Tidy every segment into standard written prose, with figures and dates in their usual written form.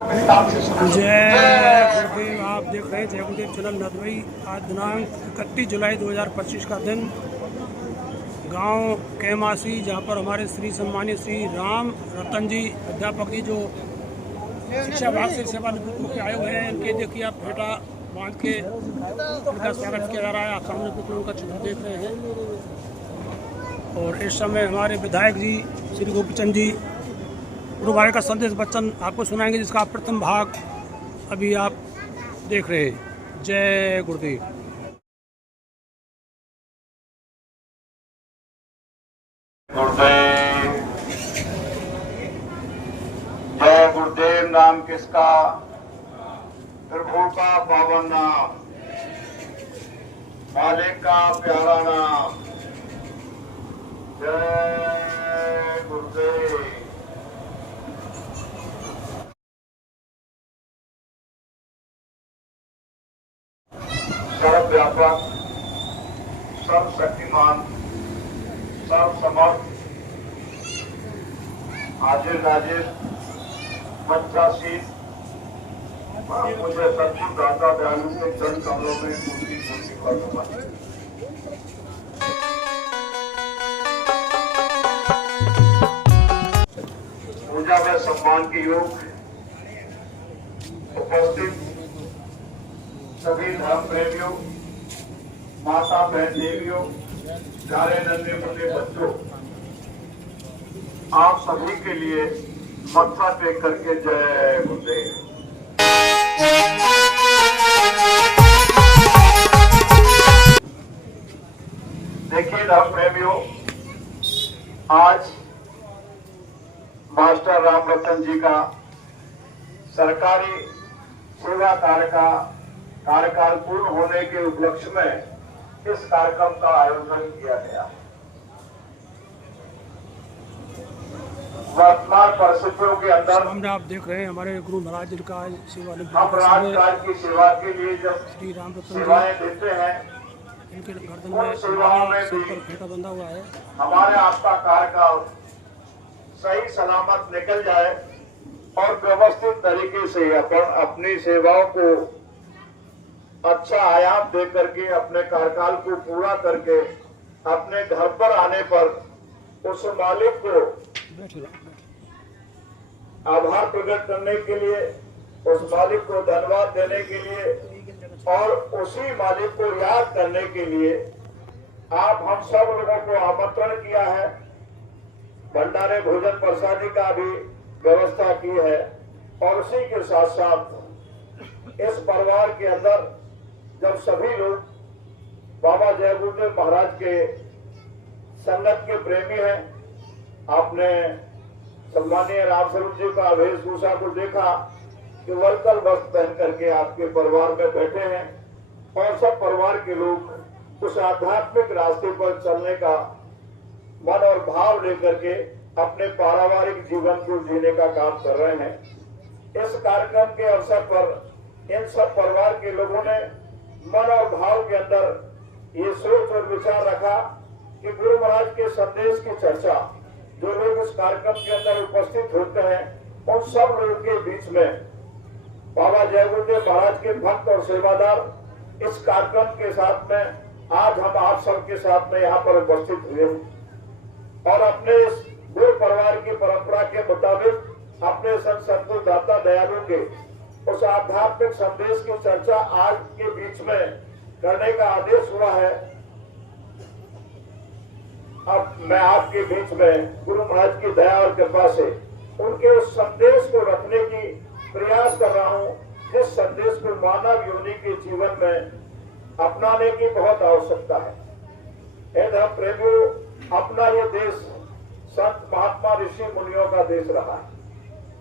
जय गुरुदेव। आप देख रहे हैं जय गुरुदेव चैनल नदवई। आज दिनांक 31 जुलाई 2025 का दिन गांव कैमासी, जहां पर हमारे श्री सम्मानीय श्री राम रतन जी अध्यापक जी जो शिक्षा विभाग से सेवानिवृत्त होकर आए हुए हैं, इनके देखिए आप भेटा बांध के उनका स्वागत किया जा रहा है। आप सामने कुछ लोगों का चित्र देख रहे हैं। और इस समय हमारे विधायक जी श्री गोपीचंद जी गुरु महाराज का संदेश वचन आपको सुनाएंगे, जिसका प्रथम भाग अभी आप देख रहे हैं। जय गुरुदेव। गुरुदेव जय गुरुदेव नाम किसका, प्रभु का पावन नाम, मालिक का प्यारा नाम। जय गुरुदेव। सर्वव्यापक, सर्वशक्तिमान, सर्वसमर्थ, हाजिर नाजिर, मज्जासीन, मुझे सचमुच दाता दयालु के चरण कमलों में पूरी पूरी पूजा में सम्मान के योग उपस्थित सभी धर्म प्रेमियों, माता बहन देवियों, प्यारे नन्हे मुन्ने बच्चों, आप सभी के लिए मत्था टेक करके जय गुरुदेव। देखिए धर्म प्रेमियों, आज मास्टर राम रतन जी का सरकारी सेवा कार्य का कार्यकाल पूर्ण होने के उपलक्ष्य में इस कार्यक्रम का आयोजन किया गया। वर्तमान परिस्थितियों के अंदर सामने आप देख रहे हैं हमारे गुरु महाराज जी का सेवा हम राजकाज की सेवा के लिए जब श्री राम रतन सेवाएं देते हैं, इनके गर्दन उन में सेवाओं में सिर भी पर फेंटा बंधा हुआ है। हमारे आपका कार्यकाल सही सलामत निकल जाए और व्यवस्थित तरीके से अपनी सेवाओं को अच्छा आयाम दे करके अपने कार्यकाल को पूरा करके अपने घर पर आने पर उस मालिक को आभार प्रकट करने के लिए, उस मालिक को धन्यवाद देने के लिए और उसी मालिक को याद करने के लिए आप हम सब लोगों को आमंत्रण किया है। भंडारे भोजन प्रसादी का भी व्यवस्था की है और उसी के साथ साथ इस परिवार के अंदर जब सभी लोग बाबा जय गुरुदेव महाराज के संगत के प्रेमी हैं, आपने सम्मानीय राम स्वरूप जी का वेशभूषा को देखा कि वलकल वस्त्र पहन करके आपके परिवार में बैठे हैं और सब परिवार के लोग उस आध्यात्मिक रास्ते पर चलने का मन और भाव लेकर के अपने पारिवारिक जीवन को जीने का काम कर रहे हैं। इस कार्यक्रम के अवसर पर इन सब परिवार के लोगों ने मन और भाव के अंदर ये सोच और विचार रखा कि गुरु महाराज के संदेश की चर्चा जो लोग इस कार्यक्रम के अंदर उपस्थित होते हैं, उन सब लोगों के बीच में बाबा जय गुरुदेव महाराज के भक्त और सेवादार इस कार्यक्रम के साथ में आज हम आप सबके साथ में यहाँ पर उपस्थित हुए हैं और अपने इस गुरु परिवार की परंपरा के मुताबिक अपने संत सद्गुरु दाता दयालु के उस आध्यात्मिक संदेश की चर्चा आज के बीच में करने का आदेश हुआ है। अब मैं आपके बीच में गुरु महाराज की दया और कृपा से उनके उस संदेश को रखने की प्रयास कर रहा हूँ, जिस संदेश को मानव योनि के जीवन में अपनाने की बहुत आवश्यकता है। हे धर्म प्रेमियों, अपना ये देश संत महात्मा ऋषि मुनियों का देश रहा है।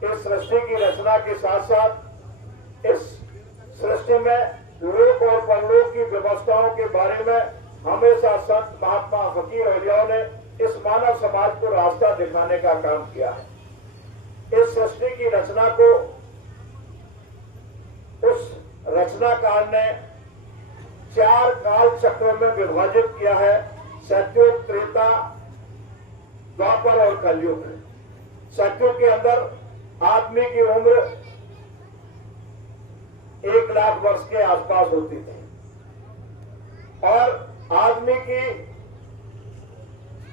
इस सृष्टि की रचना के साथ साथ इस सृष्टि में लोक और परलोक की व्यवस्थाओं के बारे में हमेशा संत महात्मा फकीर औलियाओं ने इस मानव समाज को रास्ता दिखाने का काम किया है। इस सृष्टि की रचना को उस रचनाकार ने 4 काल चक्रों में विभाजित किया है। सतयुग, त्रेता, द्वापर और कलयुग। सतयुग के अंदर आदमी की उम्र 1 लाख वर्ष के आसपास होती थी और आदमी की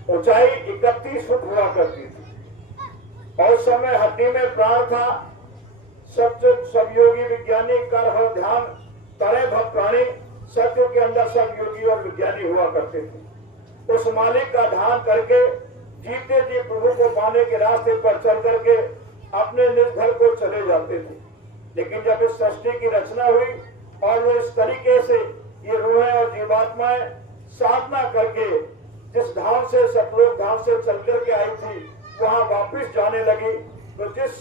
ऊंचाई 31 फुट हुआ करती थी और उस समय हड्डी में प्राण था। सब योगी विज्ञानी कर हो ध्यान करे भक्त प्राणी, सत्य के अंदर सब योगी और विज्ञानी हुआ करते थे। उस मालिक का ध्यान करके जीते जी प्रभु को पाने के रास्ते पर चल करके अपने निज घर को चले जाते थे। लेकिन जब इस सृष्टि की रचना हुई और वो इस तरीके से ये रूहें और जीवात्माएं साधना करके जिस धाम से सतलोक धाम से चल करके आई थी वहां वापस जाने लगी, तो जिस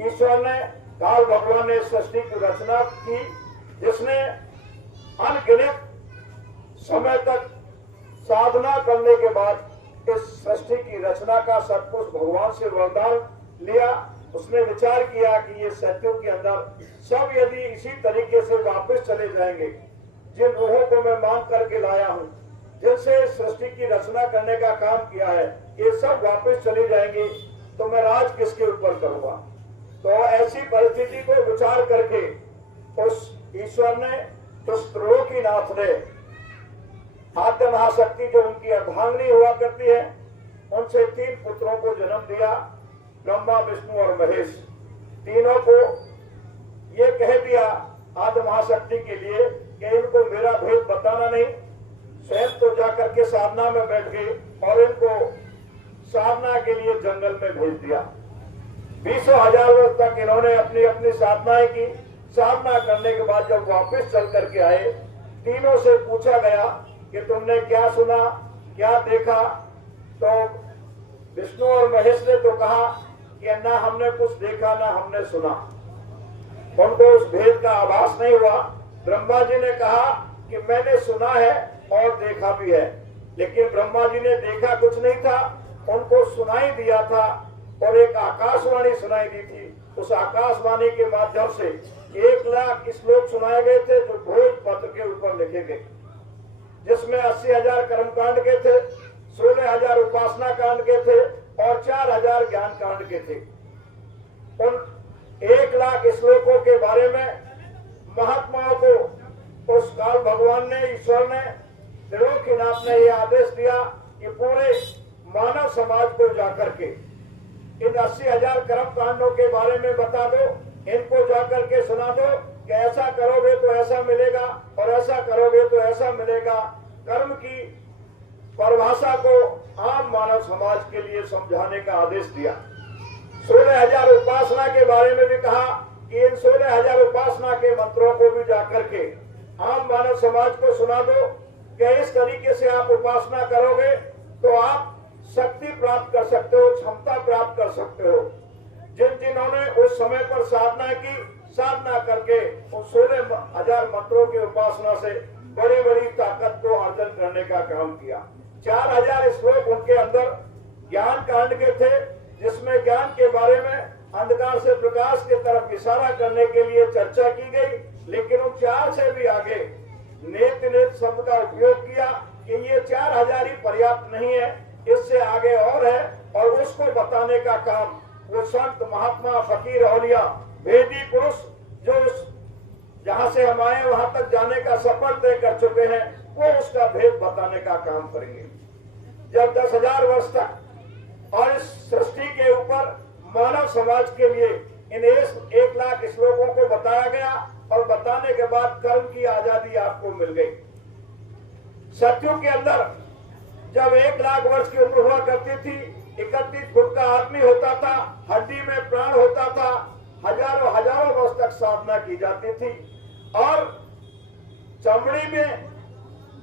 ईश्वर ने काल भगवान ने सृष्टि की रचना की, जिसने अनगिनत समय तक साधना करने के बाद इस सृष्टि की रचना का सब कुछ भगवान से वरदान लिया, उसने विचार किया कि ये सत्यों के अंदर सब यदि इसी तरीके से वापस चले जाएंगे, जिन रूहों को मैं मान करके लाया हूँ, जिनसे सृष्टि की रचना करने का काम किया है, ये सब वापस चले जाएंगे, तो मैं राज किसके ऊपर करूंगा। तो ऐसी परिस्थिति को विचार करके उस ईश्वर ने, उस त्रिलोकीनाथ ने आद्य महाशक्ति जो उनकी अर्धांगिनी हुआ करती है, उनसे 3 पुत्रों को जन्म दिया, ब्रह्मा विष्णु और महेश। तीनों को ये कह दिया आद्य महाशक्ति के लिए कि इनको मेरा भेद बताना नहीं। स्वयं तो जाकर के साधना में बैठ गए और इनको साधना के लिए जंगल में भेज दिया। 20,000 वर्ष तक इन्होंने अपनी अपनी साधनाएं की। साधना करने के बाद जब वापस चल करके आए, तीनों से पूछा गया कि तुमने क्या सुना, क्या देखा। तो विष्णु और महेश ने तो कहा कि ना हमने कुछ देखा ना हमने सुना, उनको उस भेद का आभास नहीं हुआ। ब्रह्मा जी ने कहा कि मैंने सुना है और देखा भी है, लेकिन ब्रह्मा जी ने देखा कुछ नहीं था, उनको सुनाई दिया था और एक आकाशवाणी सुनाई दी थी। उस आकाशवाणी के माध्यम से 1 लाख श्लोक सुनाए गए थे जो भोजपत्र के ऊपर लिखे गए, जिसमें 80,000 कर्मकांड के थे, 16,000 उपासना कांड के थे और 4,000 ज्ञान कांड के थे। उन 1 लाख श्लोकों के बारे में महात्माओं को उस काल भगवान ने, ईश्वर ने, त्रिलोकीनाथ ने यह आदेश दिया कि पूरे मानव समाज को जाकर के इन 80,000 कर्म कांडों के बारे में बता दो, इनको जाकर के सुना दो कि ऐसा करोगे तो ऐसा मिलेगा और ऐसा करोगे तो ऐसा मिलेगा। कर्म की परिभाषा को आम मानव समाज के लिए समझाने का आदेश दिया। 16,000 उपासना के बारे में भी कहा कि इन 16,000 उपासना के मंत्रों को भी जाकर के आम मानव समाज को सुना दो कि इस तरीके से आप उपासना करोगे तो आप शक्ति प्राप्त कर सकते हो, क्षमता प्राप्त कर सकते हो। जिन्होंने उस समय पर साधना की, साधना करके उन 16,000 मंत्रों की उपासना से बड़ी बड़ी ताकत को अर्जन करने का काम किया। 4,000 श्लोक उनके अंदर ज्ञान कांड के थे, जिसमें ज्ञान के बारे में अंधकार से प्रकाश की तरफ इशारा करने के लिए चर्चा की गई। लेकिन उन 4 से भी आगे नेत शब्द का उपयोग किया कि ये 4,000 ही पर्याप्त नहीं है, इससे आगे और है, और उसको बताने का काम वो संत महात्मा फकीर औलिया वेदी पुरुष जो जहां से हम आए वहां तक जाने का सफर तय कर चुके हैं, वो उसका भेद बताने का काम करेंगे। जब 10,000 वर्ष तक और इस सृष्टि के ऊपर मानव समाज के लिए इन 1 लाख श्लोकों को बताया गया और बताने के बाद कर्म की आजादी आपको मिल गई। सत्यों के अंदर जब 1 लाख वर्ष की उम्र हुआ करती थी, 31 फुट का आदमी होता था, हड्डी में प्राण होता था, हजारों वर्ष तक साधना की जाती थी और चमड़ी में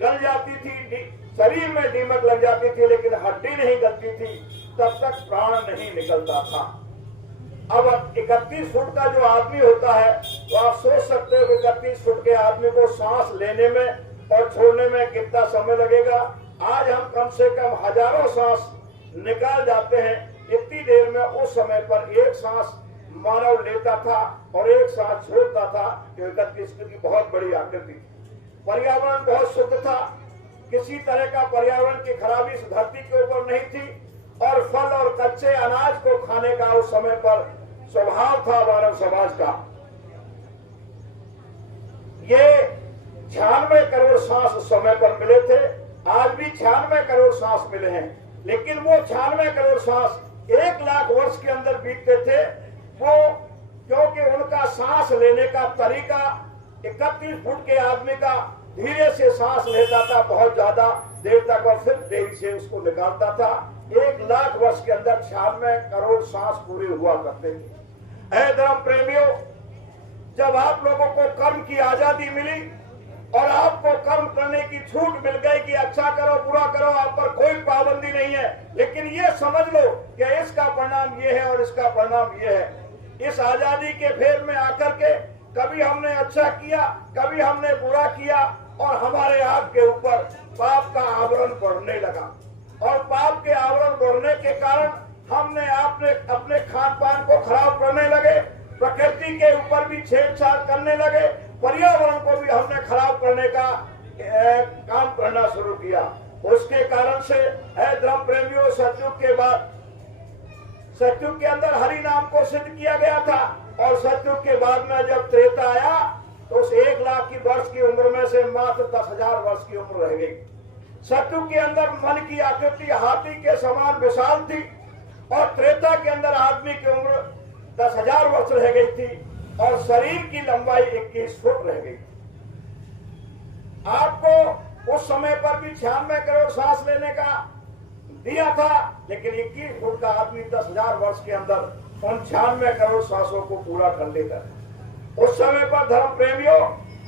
गल जाती थी, शरीर में दीमक लग जाती थी, लेकिन हड्डी नहीं गलती थी, तब तक प्राण नहीं निकलता था। अब 31 फुट का जो आदमी होता है, तो आप सोच सकते हो कि 31 फुट के आदमी को सांस लेने में और छोड़ने में कितना समय लगेगा। आज हम कम से कम हजारों सांस निकाल जाते हैं, इतनी देर में उस समय पर एक सांस मानव लेता था और एक सांस छोड़ता था। 31 फुट की बहुत बड़ी आकृति। पर्यावरण बहुत शुद्ध था, किसी तरह का पर्यावरण की खराबी इस धरती के ऊपर नहीं थी और फल और कच्चे अनाज को खाने का उस समय पर स्वभाव था मानव समाज का। ये 96 करोड़ सांस उस समय पर मिले थे। आज भी 96 करोड़ सांस मिले हैं, लेकिन वो 96 करोड़ सांस 1 लाख वर्ष के अंदर बीतते थे। वो क्योंकि उनका सांस लेने का तरीका 31 फुट के आदमी का धीरे से सांस लेता था बहुत ज्यादा देर तक और फिर देरी से उसको निकालता था। 1 लाख वर्ष के अंदर 96 करोड़ सांस पूरे हुआ करते थे। ऐ धर्म प्रेमियों, जब आप लोगों को कर्म की आजादी मिली और आपको कर्म करने की छूट मिल गई कि अच्छा करो बुरा करो, आप पर कोई पाबंदी नहीं है, लेकिन ये समझ लो कि इसका परिणाम ये है और इसका परिणाम ये है। इस आजादी के फेर में आकर के कभी हमने अच्छा किया, कभी हमने बुरा किया और हमारे आप के ऊपर पाप का आवरण बढ़ने लगा और पाप के आवरण बढ़ने के कारण हमने अपने खान पान को खराब करने लगे, प्रकृति के ऊपर भी छेड़छाड़ करने लगे, पर्यावरण को भी हमने खराब करने का काम करना शुरू किया। उसके कारण से धर्म प्रेमियों, सतयुग के अंदर हरि नाम को सिद्ध किया गया था और सतयुग के बाद में जब त्रेता आया तो उस 1 लाख की वर्ष की उम्र में से मात्र 10,000 वर्ष की उम्र रह गई। सतयुग के अंदर मन की आकृति हाथी के समान विशाल थी और त्रेता के अंदर आदमी की उम्र 10,000 वर्ष रह गई थी और शरीर की लंबाई 21 फुट रह गई। आपको उस समय पर भी 96 करोड़ सांस लेने का दिया था, लेकिन 21 फुट का आदमी 10,000 वर्ष के अंदर उन 96 करोड़ सांसों को पूरा कर लेता है। उस समय पर धर्म प्रेमियों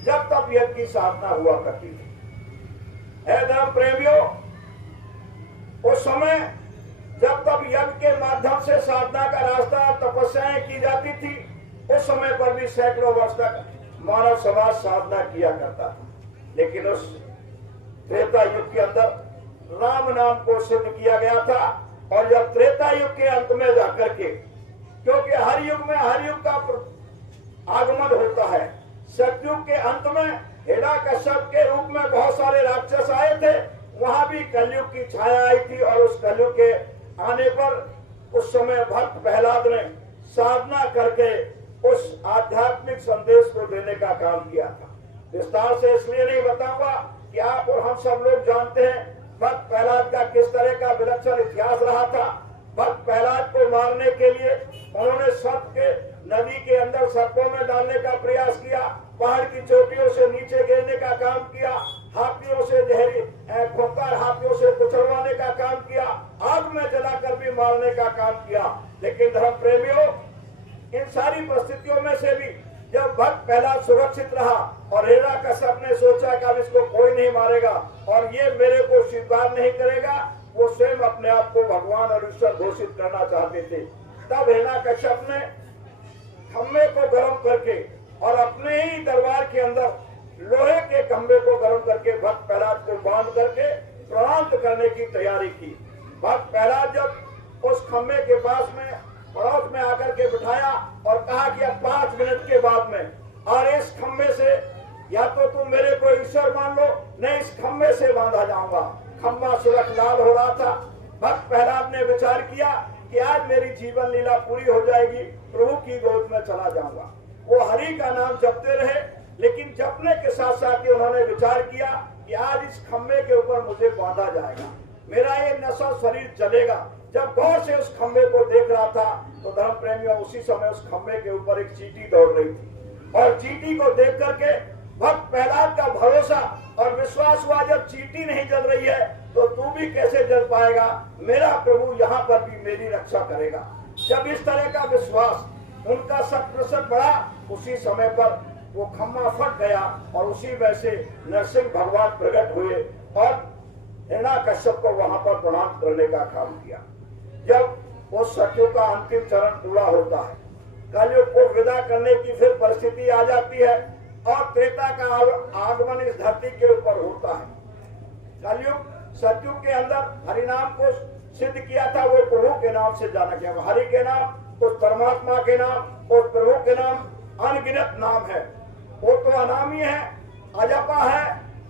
जब तक यज्ञ की साधना हुआ करती थी। धर्म प्रेमियों, उस समय जब तक यज्ञ के माध्यम से साधना का रास्ता तपस्याएं की जाती थी, उस समय पर भी सैकड़ों वर्ष तक मानव समाज साधना किया करता था। लेकिन उस त्रेता युग के अंदर राम नाम को सिद्ध किया गया था और जब त्रेता युग के अंत में जाकर के, क्योंकि हर युग में हर युग का आगमन होता है, सतयुग के अंत में हिरण्यकश्यप के रूप में बहुत सारे राक्षस आए थे, वहां भी कलयुग की छाया आई थी और उस कलयुग के आने पर उस समय भक्त प्रहलाद ने साधना करके उस आध्यात्मिक संदेश को देने का काम किया था। विस्तार से इसलिए नहीं बताऊंगा कि आप और हम सब लोग जानते हैं भक्त प्रहलाद का किस तरह का विलक्षण इतिहास रहा था। भक्त प्रहलाद को मारने के लिए उन्होंने सर्प के नदी के अंदर सर्पों में डालने का प्रयास किया, पहाड़ की चोटियों से नीचे गिरने का काम किया, हाथियों से जहरी खूंखार हाथियों से कुचलवाने का काम किया, आग में जलाकर भी मारने का काम किया। लेकिन धर्म प्रेमियों, इन सारी परिस्थितियों में से भी जब भक्त प्रहलाद सुरक्षित रहा और हिरण्यकश्यप ने सोचा कि अब इसको कोई नहीं मारेगा और ये मेरे को स्वीकार नहीं करेगा, वो स्वयं अपने आप को भगवान और ईश्वर घोषित करना चाहते थे। तब हिरण्यकश्यप ने खम्भे को गर्म करके और अपने ही दरबार के अंदर लोहे के खम्भे को गर्म करके भक्त प्रहलाद को बांध करके प्रणाम करने की तैयारी की। भक्त प्रहलाद जब उस खम्भे के पास में पड़ोस में आकर के बिठाया और कहा कि अब 5 मिनट के बाद में और इस खम्भे से या तो तुम मेरे को ईश्वर मान लो, नहीं इस खम्भे से बांधा जाऊंगा। खम्भा सुरख लाल हो रहा था। भक्त प्रहलाद ने विचार किया कि आज मेरी जीवन लीला पूरी हो जाएगी, प्रभु की गोद में चला जाऊंगा। वो हरि का नाम जपते रहे, लेकिन जपने के साथ साथ ही उन्होंने विचार किया कि आज इस खम्भे के ऊपर मुझे बांधा जाएगा, मेरा ये नशा शरीर जलेगा। जब गौर से उस खम्भे को देख रहा था तो धर्म प्रेमियों उसी समय उस खम्भे के ऊपर एक चींटी दौड़ रही थी और चींटी को देख करके भक्त प्रहलाद का भरोसा और विश्वास हुआ, जब चींटी नहीं जल रही है तो तू भी कैसे जल पाएगा, मेरा प्रभु यहाँ पर भी मेरी रक्षा करेगा। जब इस तरह का विश्वास उनका शत प्रतिशत बढ़ा, उसी समय पर वो खम्भा फट गया और उसी में से नरसिंह भगवान प्रकट हुए और हिरण्यकश्यप को वहां पर प्रणाम करने का काम किया। जब उस सतयुग का अंतिम चरण पूरा होता है, कलयुग को विदा करने की फिर परिस्थिति आ जाती है और त्रेता का आगमन इस धरती के ऊपर होता है। कलयुग सतयुग के अंदर हरि नाम को सिद्ध किया था, वो प्रभु के नाम से जाना गया। हरि के नाम उस परमात्मा के नाम, उस प्रभु के नाम अनगिनत नाम है। वो तो अनामी है, अजपा है।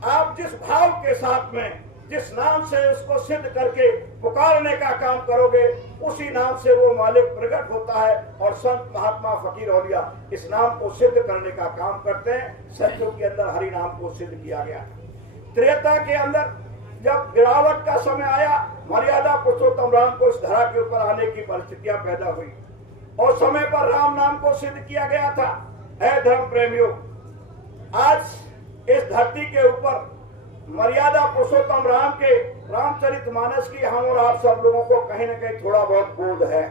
आप जिस भाव के साथ में जिस नाम से उसको सिद्ध करके पुकारने का काम करोगे, उसी नाम से वो मालिक प्रकट होता है। और संत महात्मा फकीर औलिया इस नाम को सिद्ध करने का काम करते हैं। सतयुग के अंदर हरि नाम को सिद्ध किया गया। त्रेता के अंदर जब गिरावट का समय आया, मर्यादा पुरुषोत्तम राम को इस धरा के ऊपर आने की परिस्थितियां पैदा हुई और समय पर राम नाम को सिद्ध किया गया था। है धर्म प्रेमियों, आज इस धरती के ऊपर मर्यादा पुरुषोत्तम राम के रामचरितमानस की हम और आप सब लोगों को कहीं न कहीं थोड़ा बहुत बोध है।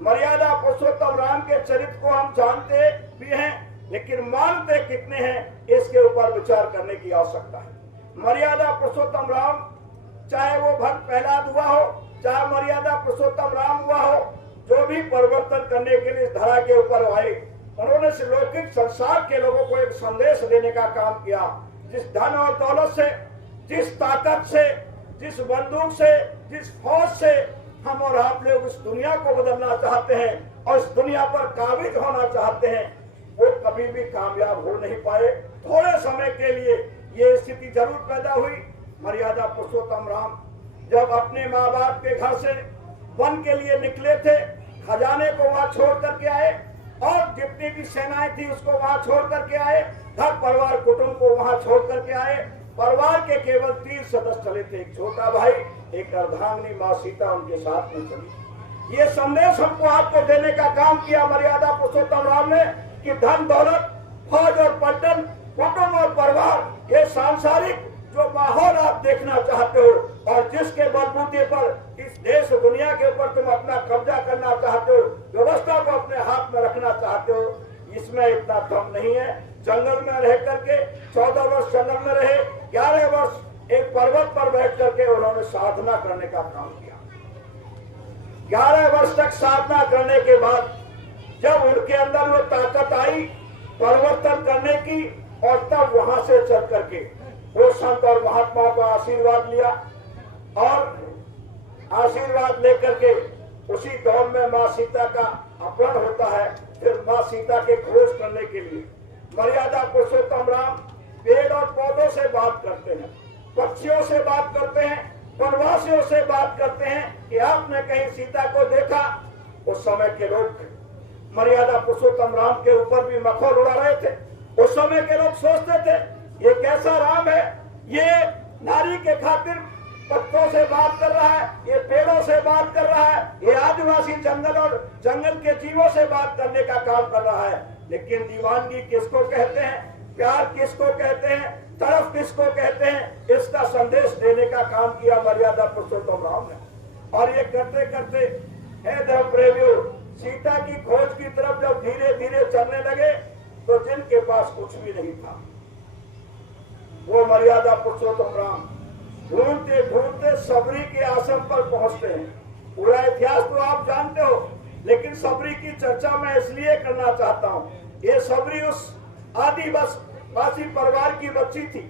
मर्यादा पुरुषोत्तम राम के चरित्र को हम जानते भी हैं, लेकिन मानते कितने हैं इसके ऊपर विचार करने की आवश्यकता है। मर्यादा पुरुषोत्तम राम, चाहे वो भक्त प्रहलाद हुआ हो, चाहे मर्यादा पुरुषोत्तम राम हुआ हो, जो भी परिवर्तन करने के लिए धरा के ऊपर आए, उन्होंने लौकिक संसार के लोगों को एक संदेश देने का काम किया। जिस धन और दौलत से, जिस ताकत से, जिस बंदूक से, जिस फौज से हम और आप लोग इस दुनिया को बदलना चाहते हैं और इस दुनिया पर काबिज होना चाहते हैं, वो कभी भी कामयाब हो नहीं पाए। थोड़े समय के लिए ये स्थिति जरूर पैदा हुई। मर्यादा पुरुषोत्तम राम जब अपने माँ बाप के घर से वन के लिए निकले थे, खजाने को वहां छोड़ करके आए और जितनी भी सेनाएं थी उसको वहां छोड़ करके आए, घर परिवार कुटुंब को वहां छोड़ करके आए। परिवार के केवल 3 सदस्य चले थे, एक छोटा भाई, एक अर्धांगिनी माँ सीता उनके साथ में चली। ये संदेश हमको आपको देने का काम किया मर्यादा पुरुषोत्तम राम ने कि धन दौलत, फौज और पलटन, कुटुंब और परिवार, ये सांसारिक जो माहौल आप देखना चाहते हो और जिसके बलबूते पर इस देश दुनिया के ऊपर तुम अपना कब्जा करना चाहते हो, व्यवस्था को अपने हाथ में रखना चाहते हो, इसमें इतना दम नहीं है। जंगल में रह करके 14 वर्ष जंगल में रहे, 11 वर्ष एक पर्वत पर बैठ करके उन्होंने साधना करने का काम किया। 11 वर्ष तक साधना करने के बाद जब उनके अंदर वो ताकत आई परिवर्तन करने की, और तब वहां से चल करके वो संत और महात्मा का आशीर्वाद लिया और आशीर्वाद लेकर के उसी दौर में माँ सीता का अपहरण होता है। फिर माँ सीता के खोज करने के लिए मर्यादा पुरुषोत्तम राम पेड़ और पौधों से बात करते हैं, पक्षियों से बात करते हैं, वनवासियों से बात करते हैं कि आपने कहीं सीता को देखा। उस समय के लोग मर्यादा पुरुषोत्तम राम के ऊपर भी मखौल उड़ा रहे थे। उस समय के लोग सोचते थे ये कैसा राम है, ये नारी के खातिर पत्तों से बात कर रहा है, ये पेड़ों से बात कर रहा है, ये आदिवासी जंगल और जंगल के जीवों से बात करने का काम कर रहा है। लेकिन दीवानगी किसको कहते हैं, प्यार किसको कहते हैं, तरफ किसको कहते हैं, इसका संदेश देने का काम किया मर्यादा पुरुषोत्तम राम ने। और ये करते करते हे धर्म प्रेमियों, सीता की खोज की तरफ जब धीरे धीरे चलने लगे तो जिनके पास कुछ भी नहीं था वो मर्यादा पुरुषोत्तम राम ढूंढते ढूंढते सबरी के आश्रम पर पहुंचते हैं। पूरा इतिहास तो आप जानते हो, लेकिन सबरी की चर्चा मैं इसलिए करना चाहता हूँ। ये सबरी उस आदिवासी परिवार की बच्ची थी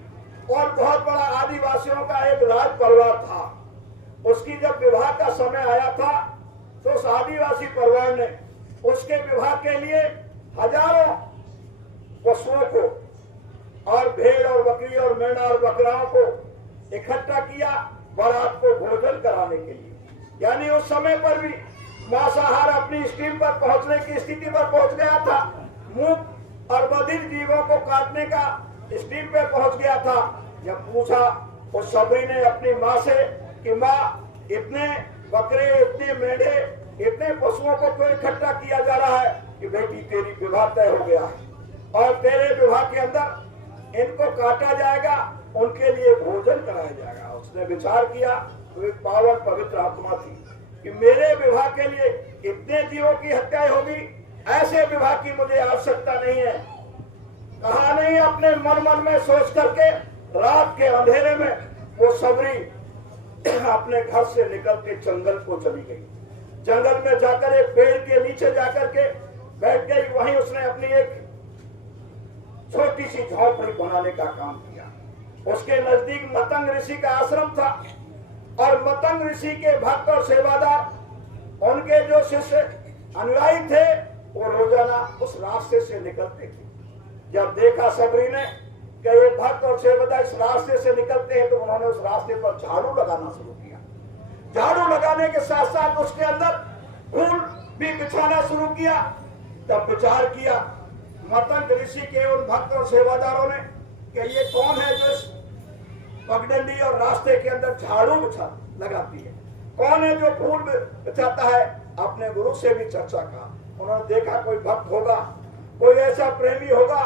और बहुत बड़ा आदिवासियों का एक राज परिवार था। उसकी जब विवाह का समय आया था तो उस आदिवासी परिवार ने उसके विवाह के लिए हजारों पशुओं को और भेड़ और बकरी और मेंढा और बकराओं को इकट्ठा किया बारात को भोजन कराने के लिए। यानी उस समय पर भी मांसाहार अपनी स्टीम पर पहुंचने की स्थिति पर पहुंच गया था। मूक और बधिर जीवों को काटने का स्टीम पे पहुंच गया था। जब पूछा उस सबरी ने अपनी माँ से कि माँ, इतने बकरे, इतने मेंढे, इतने पशुओं को क्यों इकट्ठा किया जा रहा है? कि बेटी तेरी विवाह तय हो गया है और तेरे विवाह के अंदर इनको काटा जाएगा, उनके लिए भोजन कराया जाएगा। उसने विचार किया तो एक पावन पवित्र आत्मा थी कि मेरे विवाह के लिए इतने जीवों की हत्या होगी, ऐसे विवाह की मुझे आवश्यकता नहीं है। कहा नहीं, अपने मन में सोच करके रात के अंधेरे में वो सबरी अपने घर से निकल के जंगल को चली गई। जंगल में जाकर एक पेड़ के नीचे जाकर के बैठ गई। वहीं उसने अपनी एक छोटी सी झोपड़ी बनाने का काम किया। उसके नजदीक मतंग ऋषि का आश्रम था और मतंग ऋषि के भक्त और सेवादार, उनके जो शिष्य अनुयायी थे, वो रोजाना उस रास्ते से निकलते थे। जब देखा सबरी ने कि ये भक्त और सेवदा इस रास्ते से निकलते हैं, तो उन्होंने उस रास्ते पर झाड़ू लगाना शुरू किया। झाड़ू लगाने के साथ साथ उसके अंदर फूल भी बिछाना शुरू किया। तब विचार किया मतंग ऋषि के उन भक्त और सेवादारों ने कि ये कौन है जो इस पगडंडी और रास्ते के अंदर झाड़ू बिछा लगाती है, कौन है जो फूल बिछाता है। अपने गुरु से भी चर्चा का। उन्होंने देखा कोई भक्त होगा, कोई ऐसा प्रेमी होगा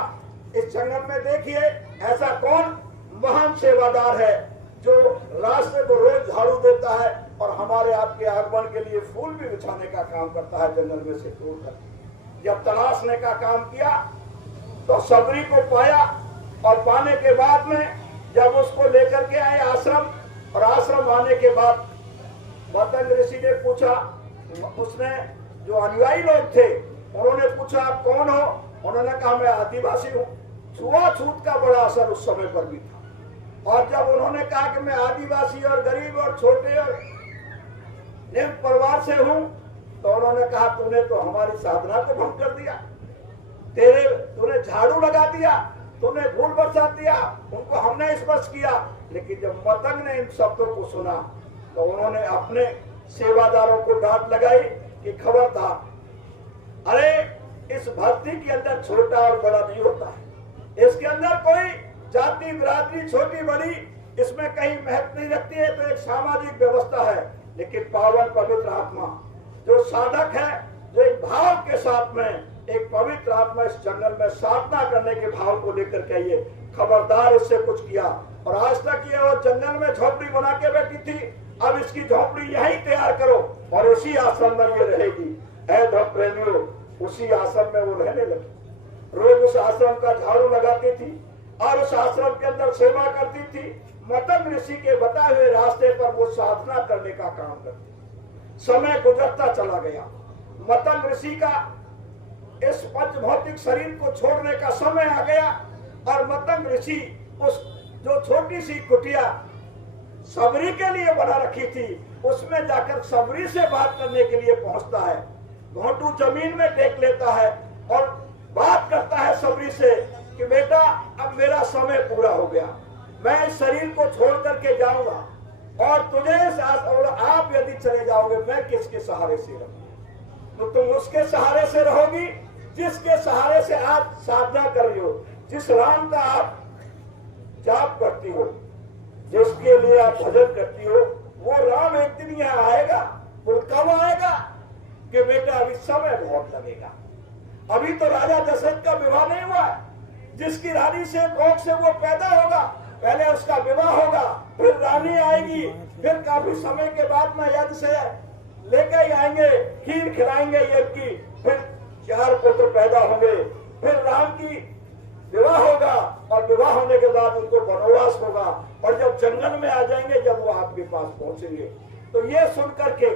इस जंगल में। देखिए ऐसा कौन महान सेवादार है जो रास्ते को रोज झाड़ू देता है और हमारे आपके आगमन के लिए फूल भी बिछाने का काम करता है जंगल में से तोड़ कर। जब तलाशने का काम किया तो सबरी को पाया, और पाने के बाद में जब उसको लेकर के आए आश्रम, और आश्रम आने के बाद मतंग ऋषि ने पूछा, उसने जो अनुयायी लोग थे उन्होंने पूछा आप कौन हो। उन्होंने कहा मैं आदिवासी हूँ। छुआछूत का बड़ा असर उस समय पर भी था। और जब उन्होंने कहा कि मैं आदिवासी और गरीब और छोटे और निम्न परिवार से हूँ, तो उन्होंने कहा तूने तो हमारी साधना को भंग कर दिया, तूने झाड़ू लगा दिया, तूने फूल बरसा दिया, उनको हमने स्पर्श किया। लेकिन जब मतंग ने इन शब्दों को सुना तो उन्होंने अपने सेवादारों को डांट लगाई कि खबरदार, अरे इस भक्ति के अंदर छोटा और बड़ा नहीं होता है, इसके अंदर कोई जाति बिरादरी छोटी बड़ी इसमें कहीं महत्व नहीं रखती है। तो एक सामाजिक व्यवस्था है, लेकिन पावन पवित्र आत्मा जो साधक है, जो एक भाव के साथ में एक पवित्र आत्मा इस जंगल में साधना करने के भाव को लेकर के आइए, खबरदार इससे कुछ किया। और आज तक ये और जंगल में झोपड़ी बना के बैठी थी, अब इसकी झोपड़ी यहीं तैयार करो और उसी आश्रम में ये रहेगी। ऐ धर्म प्रेमियों, उसी आश्रम में वो रहने लगी। रोज उस आश्रम का झाड़ू लगाती थी और उस आश्रम के अंदर सेवा करती थी। मतंग ऋषि के बताए हुए रास्ते पर वो साधना करने का काम करती। समय गुजरता चला गया। मतंग ऋषि का इस पंच भौतिक शरीर को छोड़ने का समय आ गया, और मतंग ऋषि उस जो छोटी सी कुटिया सबरी के लिए बना रखी थी, उसमें जाकर सबरी से बात करने के लिए पहुंचता है। घोंटू जमीन में टेक लेता है और बात करता है सबरी से कि बेटा अब मेरा समय पूरा हो गया, मैं इस शरीर को छोड़ करके जाऊंगा, और तुझे और आप यदि चले जाओगे मैं किसके सहारे से रहूंगा। तो तुम उसके सहारे से रहोगी जिसके सहारे से आप साधना कर रही हो, जिस राम का आप जाप करती हो, जिसके लिए आप भजन करती हो, वो राम एक दिन यहाँ आएगा। वो कब आएगा कि बेटा अभी समय बहुत लगेगा, अभी तो राजा दशरथ का विवाह नहीं हुआ है। जिसकी रानी से कोख से वो पैदा होगा, पहले उसका विवाह होगा, फिर रानी आएगी, फिर काफी समय के बाद में यज्ञ से लेके ही आएंगे, खीर खिलाएंगे यज्ञ की, फिर 4 पुत्र पैदा होंगे, फिर राम की विवाह होगा, और विवाह होने के बाद उनको वनवास होगा, और जब जंगल में आ जाएंगे, जब वो आपके पास पहुंचेंगे, तो ये सुन करके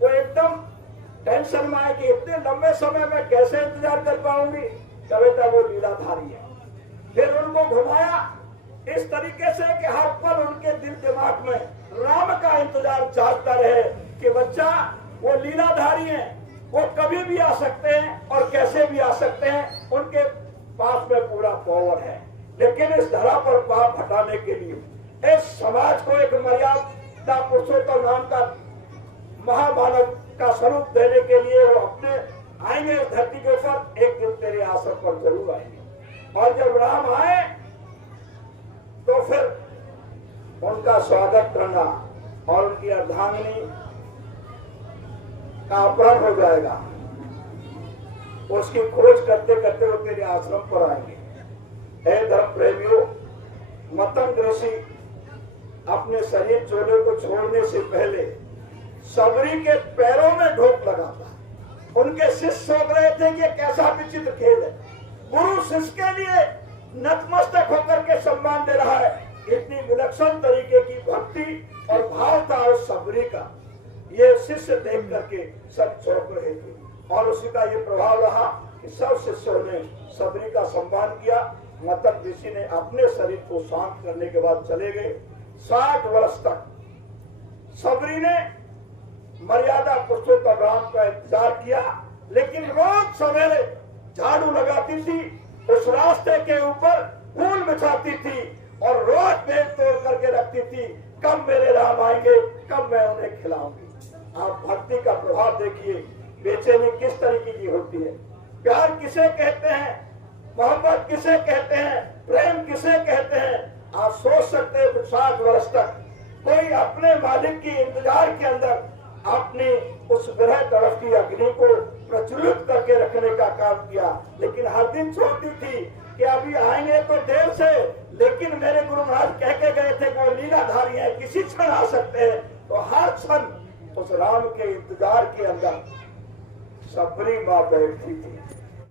वो एकदम टेंशन में आए कि इतने लंबे समय में कैसे इंतजार कर पाऊंगी। बेटा वो लीलाधारी है। फिर उनको घुमाया इस तरीके से कि हर पल उनके दिल दिमाग में राम का इंतजार जागता रहे कि बच्चा वो लीलाधारी है, वो कभी भी आ सकते हैं और कैसे भी आ सकते हैं, उनके पास में पूरा पावर है। लेकिन इस धरा पर पाप हटाने के लिए, इस समाज को एक मर्यादा पुरुषोत्तम नाम का महामानव का स्वरूप देने के लिए वो अपने आएंगे इस धरती के ऊपर। एक दिन तेरे आश्रम पर जरूर आएंगे, और जब राम आए तो फिर उनका स्वागत करना और उनकी अर्धांगिनी का अपहरण हो जाएगा। उसकी खोज करते करते वो तेरे आश्रम पर आएंगे। हे धर्म प्रेमियों, मतंग ऋषि अपने शरीर चोले को छोड़ने से पहले सबरी के पैरों में ढोक लगाता है। उनके शिष्य सोच रहे थे कि कैसा विचित्र खेल है, गुरु शिष्य के लिए नतमस्तक होकर के सम्मान दे रहा है। इतनी विलक्षण तरीके की भक्ति और भाव था उस सबरी का, ये शिष्य देख करके सब चौंक रहे थे, और उसी का ये प्रभाव रहा कि सब शिष्यों ने सबरी का सम्मान किया। मतंग ऋषि ने अपने शरीर को शांत करने के बाद चले गए। 60 वर्ष तक सबरी ने मर्यादा पुरुषोत्तम राम का इंतजार किया, लेकिन रोज सवेरे झाड़ू लगाती थी, उस रास्ते के ऊपर फूल बिछाती थी और रोज बेल तोड़ करके रखती थी, कब मेरे राम आएंगे, कब मैं उन्हें खिलाऊंगी। आप भक्ति का प्रभाव देखिए, बेचैनी किस तरीके की होती है। प्यार किसे कहते हैं, मोहब्बत किसे कहते हैं, प्रेम किसे कहते हैं। आप सोच सकते हैं 60 वर्ष तक कोई अपने मालिक की इंतजार के अंदर अपनी उस ग्रह तरफ की अग्नि को प्रज्वलित करके रखने का काम किया, लेकिन हर दिन छोड़ती थी कि अभी आएंगे तो देर से, लेकिन मेरे गुरु महाराज कह के गए थे कि वो लीलाधारी है, किसी क्षण आ सकते हैं। तो हर क्षण उस राम के इंतजार के अंदर सबरी माँ बैठती थी।